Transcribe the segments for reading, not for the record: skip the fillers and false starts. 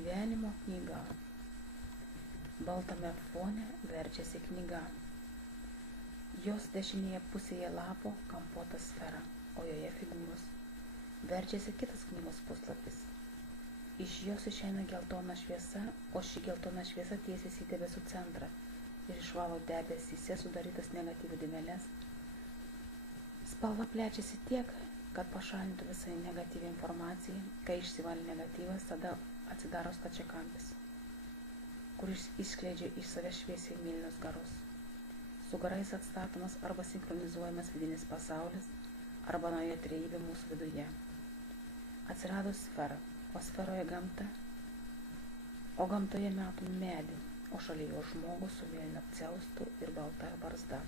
Gyvenimo knyga. Baltame fone verčiasi knyga. Jos dešinėje pusėje lapo kampuota sfera, o joje figūros. Verčiasi kitas knygos puslapis. Iš jos išeina geltona šviesa, o ši geltona šviesa tiesiasi į debesų centrą ir išvalo debesyse sudarytas negatyvų dėmeles. Spalva plečiasi tiek, kad pašalintų visą negatyvią informaciją. Kai išsivalė negatyvas, tada atsidaro stačiakampis, kuris išskleidžia iš savęs šviesiai mėlynos garus. Su garais atstatomas arba sinchronizuojamas vidinis pasaulis, arba nauja trejybė mūsų viduje. Atsirado sfera, o sferoje gamta, o gamtoje metų medį, o šalia jo žmogus su mėlyna apsiaustu ir balta barzda.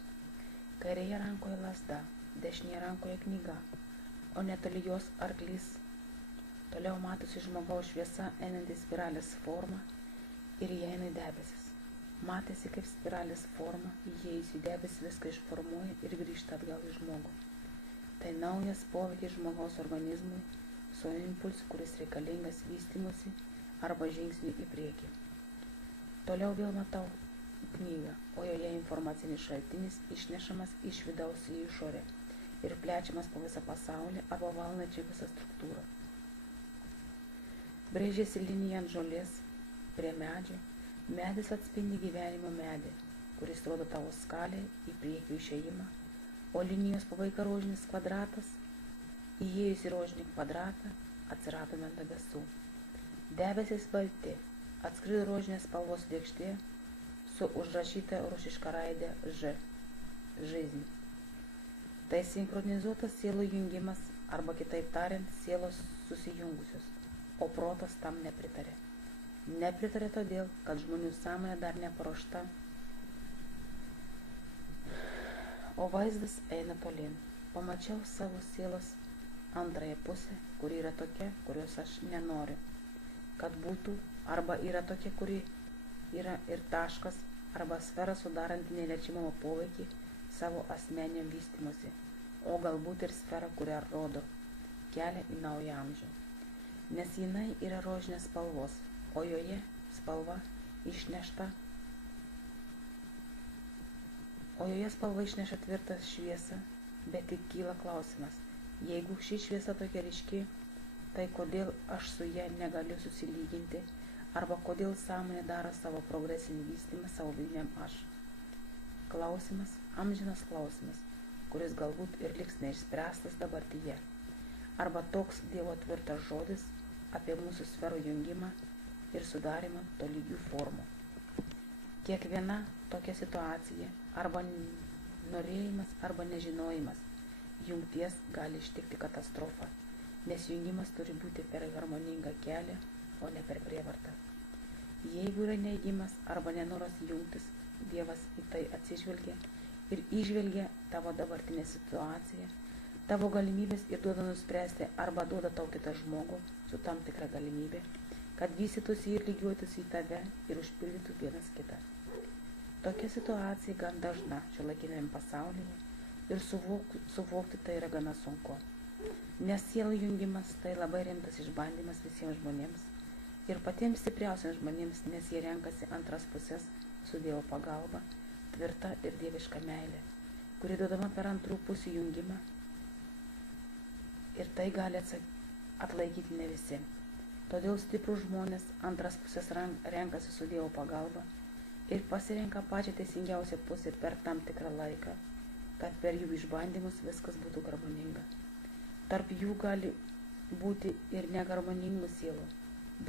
Kairėje rankoje lazda, dešinėje rankoje knyga, o netoli jos arklys. Toliau matosi žmogaus šviesa einanti spiralės forma ir įeina į debesis. Matėsi, kaip spiralės forma, įėjus į debesį, viską išformuoja ir grįžta atgal į žmogų. Tai naujas poveikis žmogaus organizmui su impulsu, kuris reikalingas vystymusi arba žingsniui į priekį. Toliau vėl matau knygą, o joje informacinis šaltinis išnešamas iš vidaus į išorę ir plečiamas po visą pasaulį arba valnančią visą struktūrą. Brėžiasi linija ant žolės prie medžio. Medis atspindi gyvenimo medį, kuris rodo tavo skalę į priekį išėjimą, o linijos pabaiga rožinis kvadratas. Įėjus į rožinį kvadratą atsiradome ant debesų. Debesys balti, atskrido rožinės spalvos lėkštė su užrašyta rusiška raidė Ž. Жизнь. Tai sinchronizuotas sielų jungimas, arba kitaip tariant, sielos susijungusios, o protas tam nepritarė. Nepritarė todėl, kad žmonių sąmonė dar neparuošta, o vaizdas eina tolyn. Pamačiau savo sielos antrąją pusę, kuri yra tokia, kurios aš nenoriu, kad būtų, arba yra tokia, kuri yra ir taškas, arba sfera sudaranti neliečiamą poveikį savo asmeniniam vystymusi, o galbūt ir sfera, kurią rodo kelią į naują amžių. Nes jinai yra rožinės spalvos, o joje spalva išnešta, tvirtą šviesą, bet tik kyla klausimas, jeigu ši šviesa tokia ryški, tai kodėl aš su ja negaliu susilyginti, arba kodėl sąmonė daro savo progresinį vystymą savo vidiniam aš. Klausimas, amžinas klausimas, kuris galbūt ir liks neišspręstas dabartyje, arba toks Dievo tvirtas žodis apie mūsų sferų jungimą ir sudarimą tolygių formų. Kiekviena tokia situacija, arba norėjimas, arba nežinojimas jungties gali ištikti katastrofą, nes jungimas turi būti per harmoningą kelią, o ne per prievartą. Jeigu yra neigimas arba nenoras jungtis, Dievas į tai atsižvelgia ir įžvelgia tavo dabartinę situaciją, tavo galimybės ir duoda nuspręsti, arba duoda tau kitą žmogų su tam tikra galimybė, kad vystytųsi ir lygiuotųsi į tave ir užpildytų vienas kitą. Tokia situacija gan dažna šiuolaikiniame pasaulyje ir suvokti tai yra gana sunku, nes sielų jungimas tai labai rimtas išbandymas visiems žmonėms ir patiems stipriausiams žmonėms, nes jie renkasi antras pusės su Dievo pagalba, tvirta ir dieviška meilė, kuri duodama per antrų pusių jungimą, ir tai gali atlaikyti ne visi. Todėl stiprus žmonės antras pusės renkasi su Dievo pagalba ir pasirenka pačią teisingiausią pusę per tam tikrą laiką, kad per jų išbandymus viskas būtų harmoninga. Tarp jų gali būti ir neharmoningų sielų,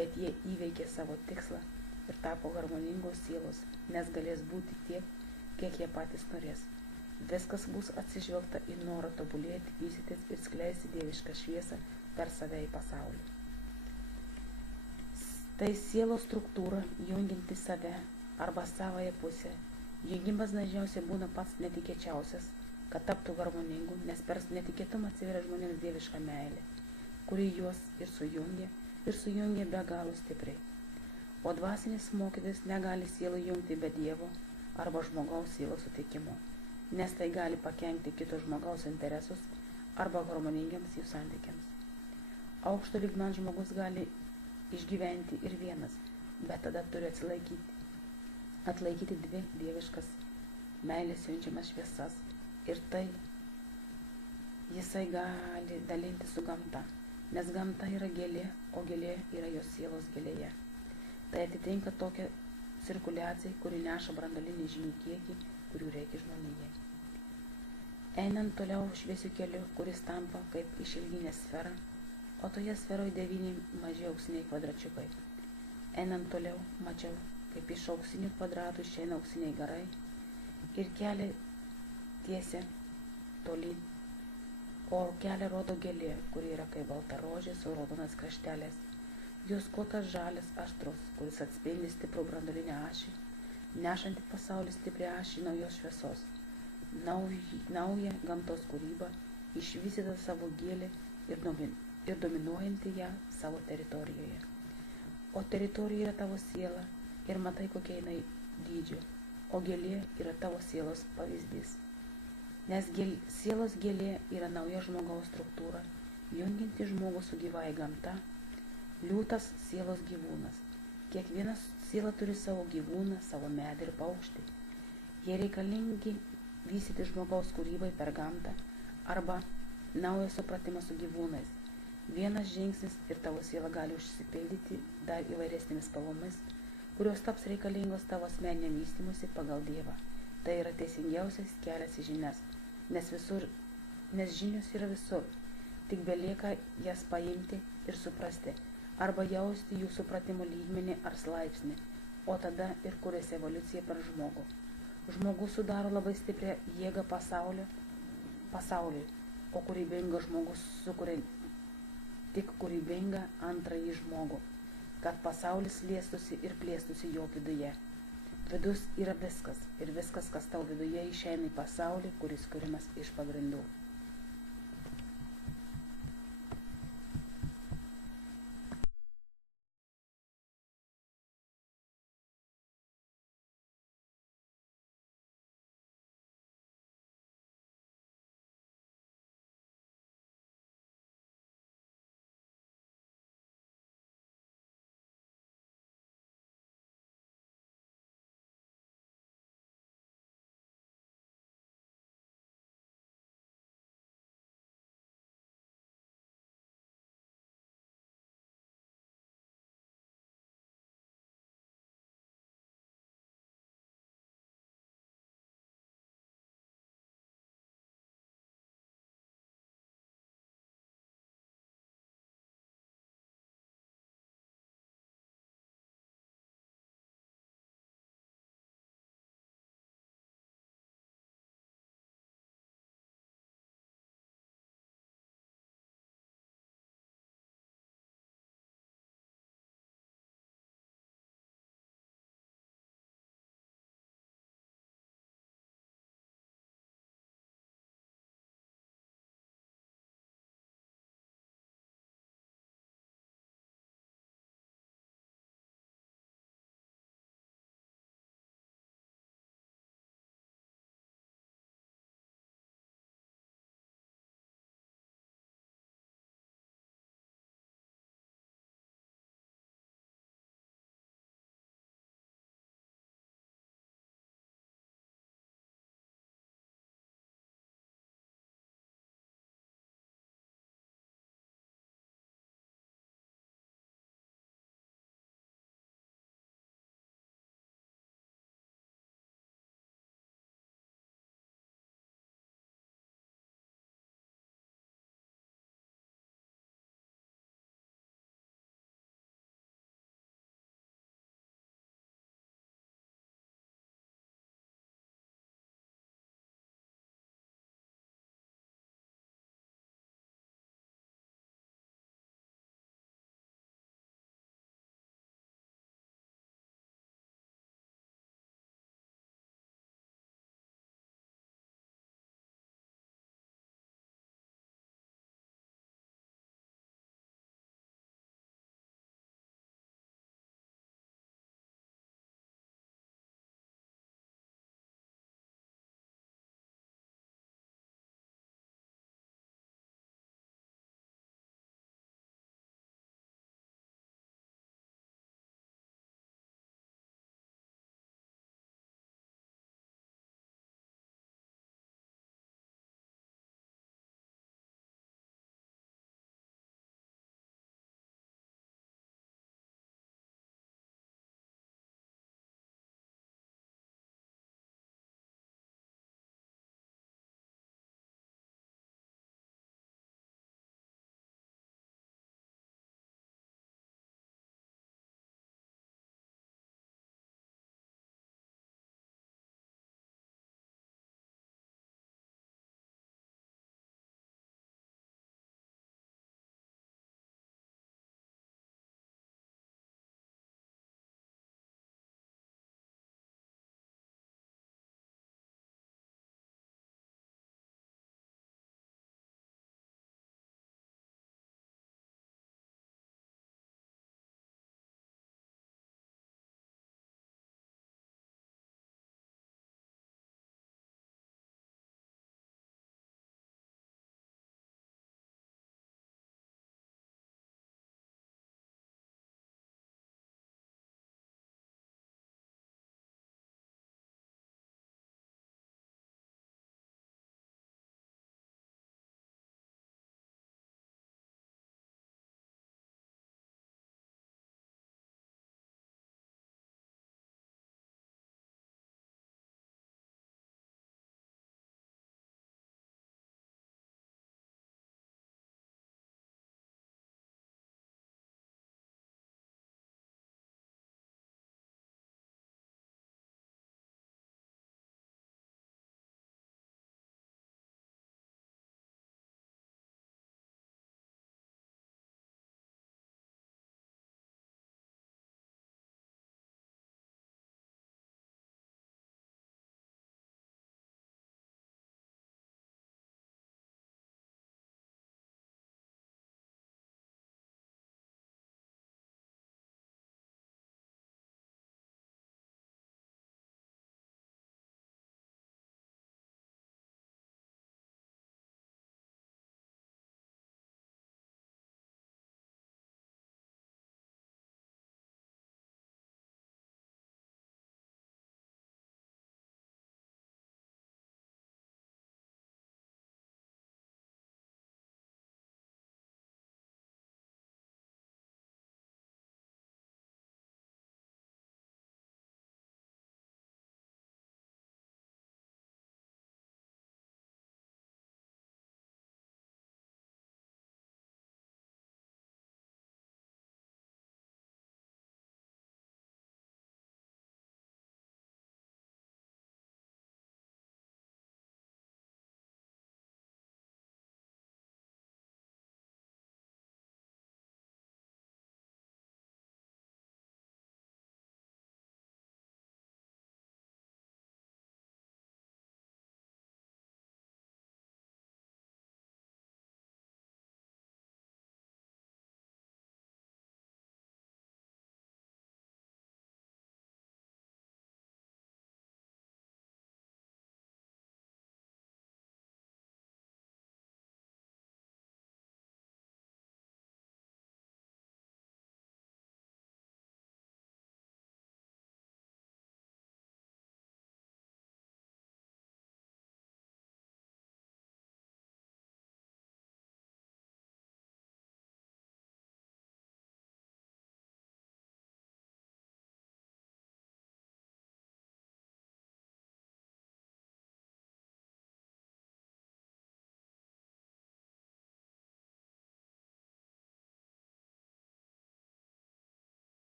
bet jie įveikė savo tikslą ir tapo harmoningos sielos, nes galės būti tiek, kiek jie patys norės. Viskas bus atsižvelgta į norą tobulėti, vystytis ir skleisti dievišką šviesą per save į pasaulį. Tai sielos struktūra junginti save arba savąją pusę. Jungimas dažniausiai būna pats netikėčiausias, kad taptų harmoningu, nes per netikėtumą atsiveria žmonėms dieviška meilė, kuri juos ir sujungia be galo stipriai. O dvasinis mokytojas negali sielų jungti be Dievo arba žmogaus sielos sutikimo, nes tai gali pakenkti kito žmogaus interesus arba harmoningiams jų santykiams. Aukšto lygmens žmogus gali išgyventi ir vienas, bet tada turi atlaikyti dvi dieviškas meilės siunčiamas šviesas. Ir tai jisai gali dalinti su gamta, nes gamta yra gėlė, o gėlė yra jos sielos gėlėje. Tai atitinka tokią cirkuliaciją, kuri neša branduolinį žinių kiekį, kurių reikia žmonijai. Einant toliau šviesiu keliu, kuris tampa kaip išilginė sfera, o toje sferoje 9 maži auksiniai kvadračiukai. Einant toliau mačiau, kaip iš auksinių kvadratų išeina auksiniai garai ir kelią tiesia tolyn, o kelią rodo gėlė, kuri yra kaip balta rožė su raudonas kraštelės. Jos kotas žalias aštrus, kuris atspindi stiprų branduolinę ašį, nešantį pasaulį stiprią ašį naujos šviesos, naują gamtos kūrybą, išvystytą savo gėlę ir dominuojantį ją savo teritorijoje. O teritorija yra tavo siela ir matai, kokia jinai dydžio, o gėlė yra tavo sielos pavyzdys. Nes sielos gėlė yra nauja žmogaus struktūra, jungianti žmogų su gyvąja gamta. Liūtas sielos gyvūnas. Kiekviena siela turi savo gyvūną, savo medį ir paukštį. Jie reikalingi vystyti žmogaus kūrybai per gamtą arba naują supratimą su gyvūnais. Vienas žingsnis ir tavo siela gali užsipildyti dar įvairesnėmis spalvomis, kurios taps reikalingos tavo asmeniniam vystymusi pagal Dievą. Tai yra teisingiausias kelias į žinias, nes žinios yra visur, tik belieka jas paimti ir suprasti, arba jausti jų supratimo lygmenį ar slaipsnį, o tada ir kuriasi evoliucija per žmogų. Žmogus sudaro labai stiprią jėgą pasauliui, o kūrybingas žmogus sukuria tik kūrybingą antrąjį žmogų, kad pasaulis liestųsi ir plėstųsi jo viduje. Vidus yra viskas ir viskas, kas tau viduje, išeina į pasaulį, kuris kuriamas iš pagrindų.